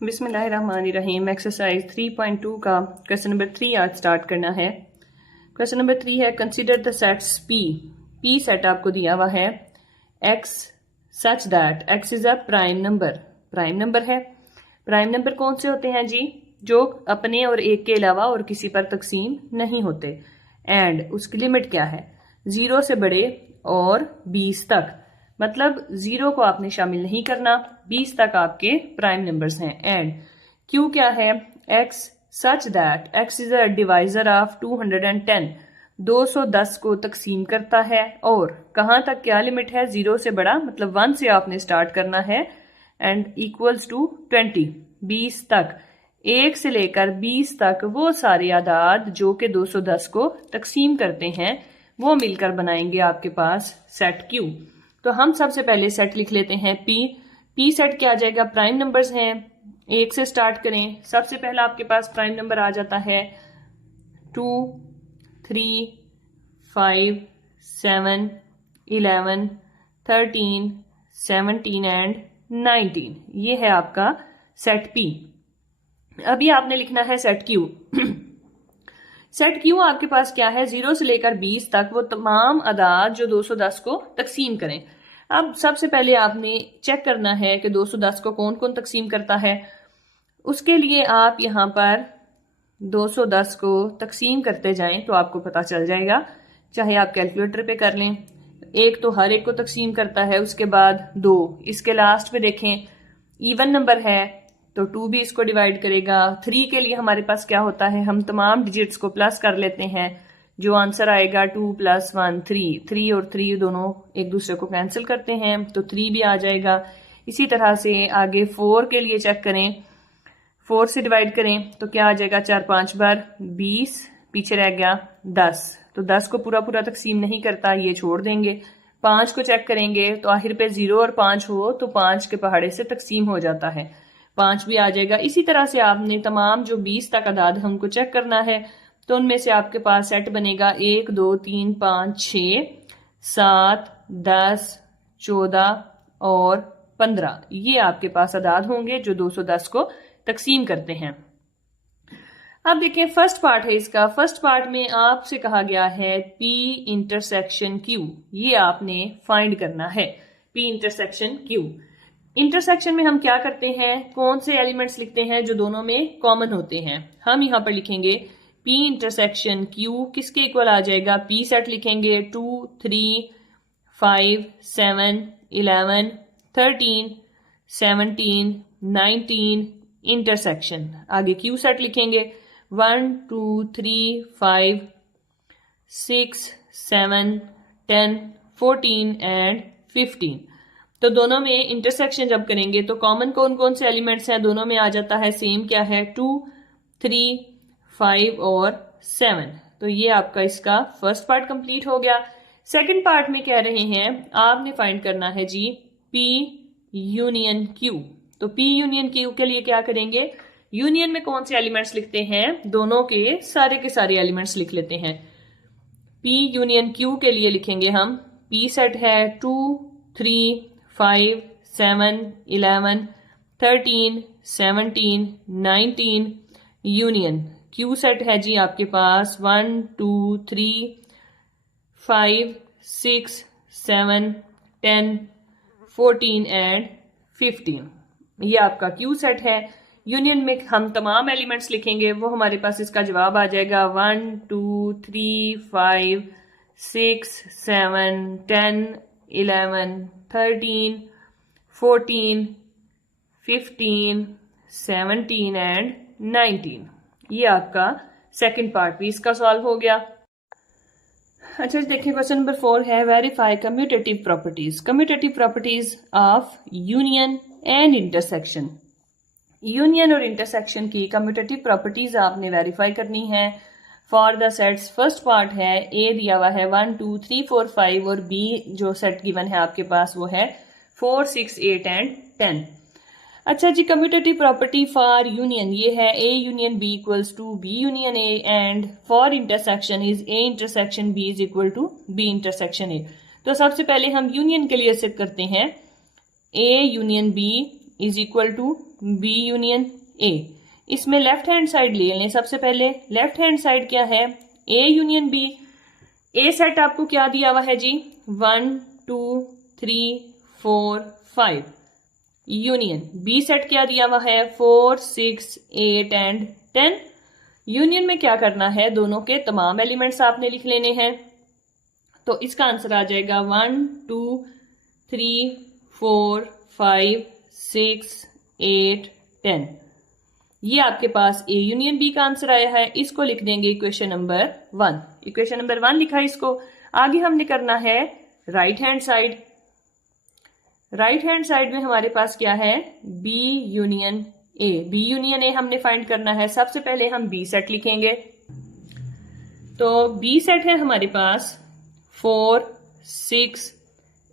बिस्मिल्लाहिर्रहमानिर्रहीम। एक्सरसाइज 3.2 का question number 3 आज स्टार्ट करना है। क्वेश्चन नंबर 3 है consider the sets P. P set आपको दिया हुआ है x such that x is a prime number. Prime number है। प्राइम नंबर कौन से होते हैं जी? जो अपने और एक के अलावा और किसी पर तकसीम नहीं होते। एंड उसकी लिमिट क्या है? 0 से बड़े और 20 तक। मतलब 0 को आपने शामिल नहीं करना, 20 तक आपके प्राइम नंबर्स हैं। एंड क्यू क्या है? X such that x is a divisor of 210। 210 को तकसीम करता है। और कहां तक क्या लिमिट है? 0 से बड़ा, मतलब 1 से आपने स्टार्ट करना है। एंड इक्वल्स टू 20, 20 तक। 1 से लेकर 20 तक वो सारे आदाद जो कि 210 को तकसीम करते हैं, वो मिलकर बनाएंगे आपके पास सेट क्यू। तो हम सबसे पहले सेट लिख लेते हैं पी। पी सेट क्या आ जाएगा? प्राइम नंबर्स हैं, 1 से स्टार्ट करें। सबसे पहला आपके पास प्राइम नंबर आ जाता है 2, 3, 5, 7, 11, 13, 17 एंड 19। ये है आपका सेट पी। अभी आपने लिखना है सेट क्यू। सेट क्यू आपके पास क्या है? 0 से लेकर 20 तक वो तमाम अदाद जो 210 को तकसीम करें। अब सबसे पहले आपने चेक करना है कि 210 को कौन कौन तकसीम करता है। उसके लिए आप यहां पर 210 को तकसीम करते जाएं तो आपको पता चल जाएगा। चाहे आप कैलकुलेटर पे कर लें। एक तो हर एक को तकसीम करता है, उसके बाद 2, इसके लास्ट पे देखें इवन नंबर है तो 2 भी इसको डिवाइड करेगा। 3 के लिए हमारे पास क्या होता है? हम तमाम डिजिट्स को प्लस कर लेते हैं। जो आंसर आएगा 2 + 1 3। 3 और 3 दोनों एक दूसरे को कैंसिल करते हैं तो 3 भी आ जाएगा। इसी तरह से आगे 4 के लिए चेक करें। 4 से डिवाइड करें तो क्या आ जाएगा? 4 5 बार 20, पीछे रह गया 10। तो 10 को पूरा पूरा तकसीम नहीं करता, ये छोड़ देंगे। 5 को चेक करेंगे तो आखिर पे 0 और 5 हो तो 5 के पहाड़े से तकसीम हो जाता है, 5 भी आ जाएगा। इसी तरह से आपने तमाम जो 20 तक आदाद हमको चेक करना है तो उनमें से आपके पास सेट बनेगा 1 2 3 5 6 7 10 14 और 15। ये आपके पास आदाद होंगे जो 210 को तकसीम करते हैं। अब देखें फर्स्ट पार्ट है इसका। फर्स्ट पार्ट में आपसे कहा गया है P इंटरसेक्शन Q। ये आपने फाइंड करना है P इंटरसेक्शन Q। इंटरसेक्शन में हम क्या करते हैं? कौन से एलिमेंट्स लिखते हैं जो दोनों में कॉमन होते हैं? हम यहां पर लिखेंगे P इंटरसेक्शन Q किसके इक्वल आ जाएगा? P सेट लिखेंगे 2 3 5 7 11 13 17 19 इंटरसेक्शन। आगे Q सेट लिखेंगे 1 2 3 5 6 7 10 14 एंड 15। तो दोनों में इंटरसेक्शन जब करेंगे तो कॉमन कौन कौन से एलिमेंट्स हैं? दोनों में आ जाता है सेम, क्या है? 2 3 5 और 7। तो ये आपका इसका फर्स्ट पार्ट कंप्लीट हो गया। सेकंड पार्ट में कह रहे हैं आपने फाइंड करना है जी P यूनियन Q। तो P यूनियन Q के लिए क्या करेंगे? यूनियन में कौन से एलिमेंट्स लिखते हैं? दोनों के सारे एलिमेंट्स लिख लेते हैं। P यूनियन Q के लिए लिखेंगे हम P सेट है 2 3 5 7 11 13 17 19 यूनियन Q सेट है जी आपके पास 1 2 3 5 6 7 10 14 एंड 15। ये आपका Q सेट है। यूनियन में हम तमाम एलिमेंट्स लिखेंगे, वो हमारे पास इसका जवाब आ जाएगा 1 2 3 5 6 7 10 11 13 14 15 17 एंड 19। ये आपका सेकंड पार्ट भी इसका सॉल्व हो गया। अच्छा देखिए क्वेश्चन नंबर 4 है verify commutative properties. Commutative properties of union and intersection. Union और इंटरसेक्शन की कम्यूटेटिव प्रॉपर्टीज आपने वेरीफाई करनी है for the sets. First part है ए दिया हुआ है 1 2 3 4 5 और बी जो सेट गिवन है आपके पास वो है 4 6 8 एंड 10। अच्छा जी कम्यूटेटिव प्रॉपर्टी फॉर यूनियन ये है A union B equals to B union A and for intersection is A intersection B is equal to B intersection A. तो सबसे पहले हम यूनियन के लिए सिद्ध करते हैं A union B is equal to B union A. इसमें लेफ्ट हैंड साइड ले लें। सबसे पहले लेफ्ट हैंड साइड क्या है, A union B. A set आपको क्या दिया हुआ है जी, 1 2 3 4 5 यूनियन। बी सेट क्या दिया हुआ है, 4 6 8 एंड 10। यूनियन में क्या करना है, दोनों के तमाम एलिमेंट्स आपने लिख लेने हैं। तो इसका आंसर आ जाएगा 1 2 3 4 5 6 8 10। ये आपके पास ए यूनियन बी का आंसर आया है। इसको लिख देंगे इक्वेशन नंबर 1। इक्वेशन नंबर 1 लिखा है इसको। आगे हमने करना है right hand side. Right hand side में हमारे पास क्या है, B union A. B union A हमने फाइंड करना है। सबसे पहले हम बी सेट लिखेंगे। तो बी सेट है हमारे पास 4 6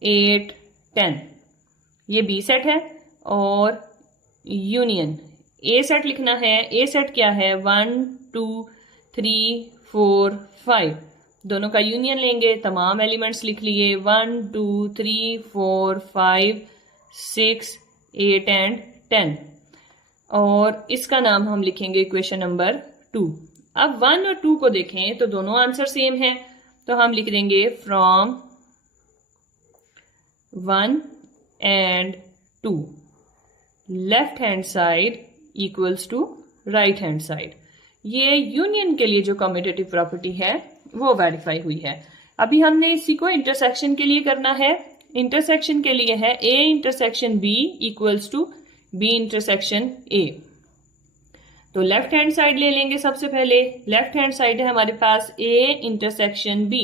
8 10, ये बी सेट है। और यूनियन ए सेट लिखना है। ए सेट क्या है, 1 2 3 4 5, दोनों का यूनियन लेंगे, तमाम एलिमेंट्स लिख लिए, 1 2 3 4 5 6 8 एंड 10। और इसका नाम हम लिखेंगे इक्वेशन नंबर 2। अब 1 और 2 को देखें तो दोनों आंसर सेम है। तो हम लिख देंगे from 1 and 2 left hand side equals to right hand side. ये यूनियन के लिए जो कम्यूटेटिव प्रॉपर्टी है वो वेरीफाई हुई है। अभी हमने इसी को इंटरसेक्शन के लिए करना है। इंटरसेक्शन के लिए है A intersection B equals to B intersection A. तो लेफ्ट हैंड साइड ले लेंगे। सबसे पहले लेफ्ट हैंड साइड है हमारे पास ए इंटरसेक्शन बी।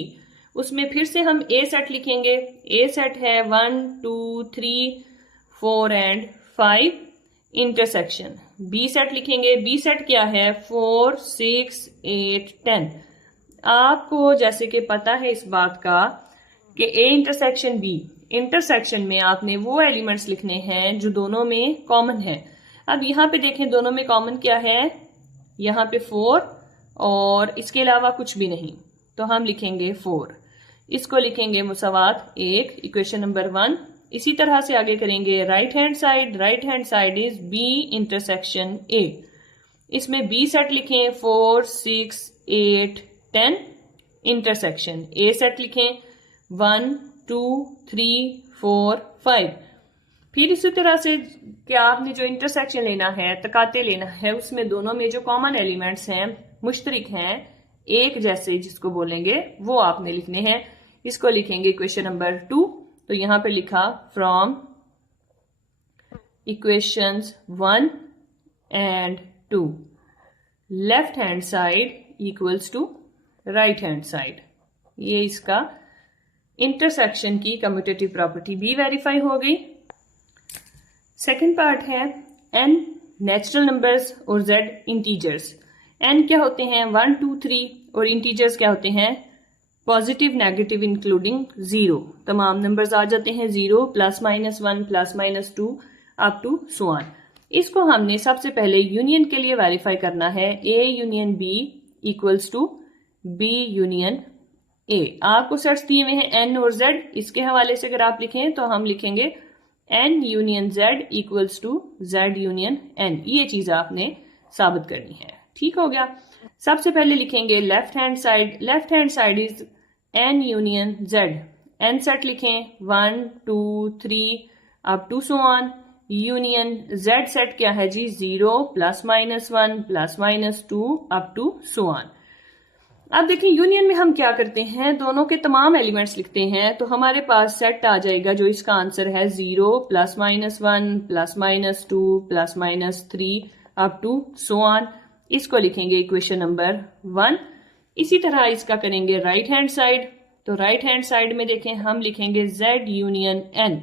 उसमें फिर से हम ए सेट लिखेंगे। ए सेट है 1 2 3 4 एंड 5 इंटरसेक्शन। बी सेट लिखेंगे। बी सेट क्या है, 4 6 8 10। आपको जैसे कि पता है इस बात का कि ए इंटरसेक्शन बी इंटरसेक्शन में आपने वो एलिमेंट्स लिखने हैं जो दोनों में कॉमन है। अब यहाँ पे देखें दोनों में कॉमन क्या है, यहाँ पे 4 और इसके अलावा कुछ भी नहीं। तो हम लिखेंगे 4। इसको लिखेंगे मुसावात 1, इक्वेशन नंबर 1। इसी तरह से आगे करेंगे right hand side. Right hand side is B intersection A. इसमें बी सेट लिखें 4 6 8 10 इंटरसेक्शन। ए सेट लिखें 1 2 3 4 5। फिर इसी तरह से क्या आपने जो इंटरसेक्शन लेना है, तकाते लेना है, उसमें दोनों में जो कॉमन एलिमेंट्स हैं, मुश्तरिक हैं, एक जैसे जिसको बोलेंगे, वो आपने लिखने हैं। इसको लिखेंगे इक्वेशन नंबर 2। तो यहां पे लिखा from equations 1 and 2 left hand side equals to right hand side. ये इसका इंटरसेक्शन की कम्यूटेटिव प्रॉपर्टी भी वेरीफाई हो गई। सेकंड पार्ट है n नेचुरल नंबर्स और z इंटीजर्स। n क्या होते हैं, 1 2 3, और इंटीजर्स क्या होते हैं, पॉजिटिव नेगेटिव इंक्लूडिंग 0। तमाम नंबर्स आ जाते हैं 0 +-1 +-2 अप टू सो ऑन। इसको हमने सबसे पहले यूनियन के लिए वेरीफाई करना है। a union b equals to b union a। आपको सेट्स दिए हुए हैं n और z। इसके हवाले से अगर आप लिखें तो हम लिखेंगे n union z equals to z union n। ये चीज आपने साबित करनी है। ठीक हो गया। सबसे पहले लिखेंगे left hand side. Left hand side is n union z। n set लिखें 1 2 3 up to so on. Union z set क्या है जी, 0 +-1 +-2 अप टू सो ऑन। अब देखिए यूनियन में हम क्या करते हैं, दोनों के तमाम एलिमेंट्स लिखते हैं। तो हमारे पास सेट आ जाएगा जो इसका आंसर है 0 +-1 +-2 +-3 अप टू सो ऑन। इसको लिखेंगे इक्वेशन नंबर 1। इसी तरह इसका करेंगे राइट हैंड साइड। तो राइट हैंड साइड में देखें हम लिखेंगे z union n।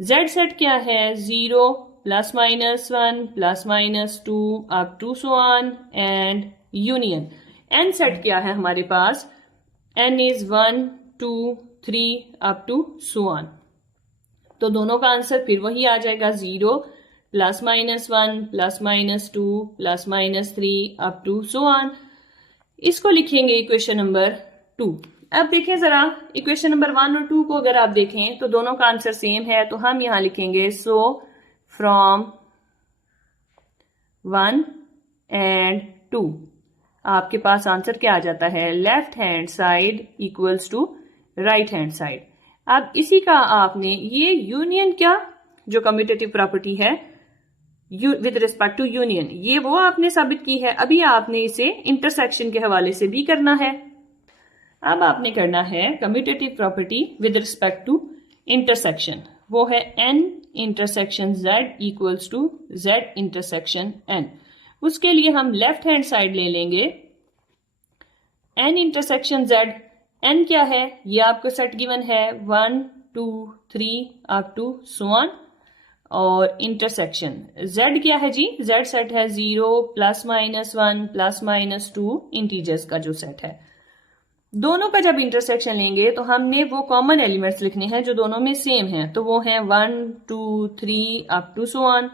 z set क्या है, 0 +-1 +-2 up to so on and union. n set क्या है हमारे पास, n is 1 2 3 up to so on. तो दोनों का आंसर फिर वही आ जाएगा, 0 +-1 +-2 +-3 अप टू सो ऑन। इसको लिखेंगे इक्वेशन नंबर 2। अब देखें जरा इक्वेशन नंबर 1 और 2 को अगर आप देखें तो दोनों का आंसर सेम है। तो हम यहां लिखेंगे सो फ्रॉम 1 and 2। आपके पास आंसर क्या आ जाता है, left hand side equals to right hand side. अब इसी का आपने ये यूनियन क्या जो कम्यूटेटिव प्रॉपर्टी है विद रिस्पेक्ट टू यूनियन, ये वो आपने साबित की है। अभी आपने इसे इंटरसेक्शन के हवाले से भी करना है। अब आपने करना है commutative property with respect to intersection, वो है n intersection z equals to z intersection n। उसके लिए हम लेफ्ट हैंड साइड ले लेंगे n इंटरसेक्शन z। n क्या है, ये आपको सेट गिवन है 1 2 3 अप टू सो ऑन, और इंटरसेक्शन z क्या है जी, z सेट है 0 +-1 +-2 इंटीजर्स का जो सेट है। दोनों का जब इंटरसेक्शन लेंगे तो हमने वो कॉमन एलिमेंट्स लिखने हैं जो दोनों में सेम हैं, तो वो हैं 1 2 3 अप टू सो ऑन।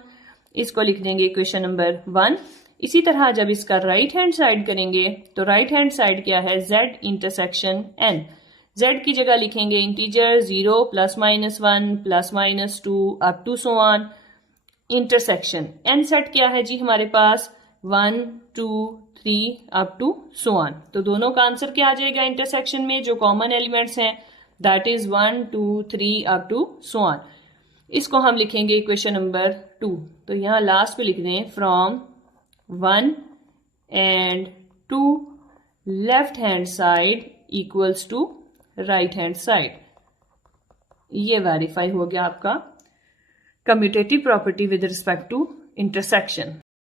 इसको लिख देंगे इक्वेशन नंबर 1। इसी तरह जब इसका राइट हैंड साइड करेंगे तो राइट हैंड साइड क्या है, z इंटरसेक्शन n। z की जगह लिखेंगे integer 0 +-1 +-2 up to so on. Intersection n set क्या है जी हमारे पास 1 2 3 अप टू सो ऑन। तो दोनों का आंसर क्या आ जाएगा इंटरसेक्शन में, जो कॉमन एलिमेंट्स हैं, that is 1 2 3 up to so on. इसको हम लिखेंगे इक्वेशन नंबर 2। तो यहां लास्ट पे लिख दें from 1 and 2 left hand side equals to right hand side. ये वेरीफाई हो गया आपका commutative property with respect to intersection.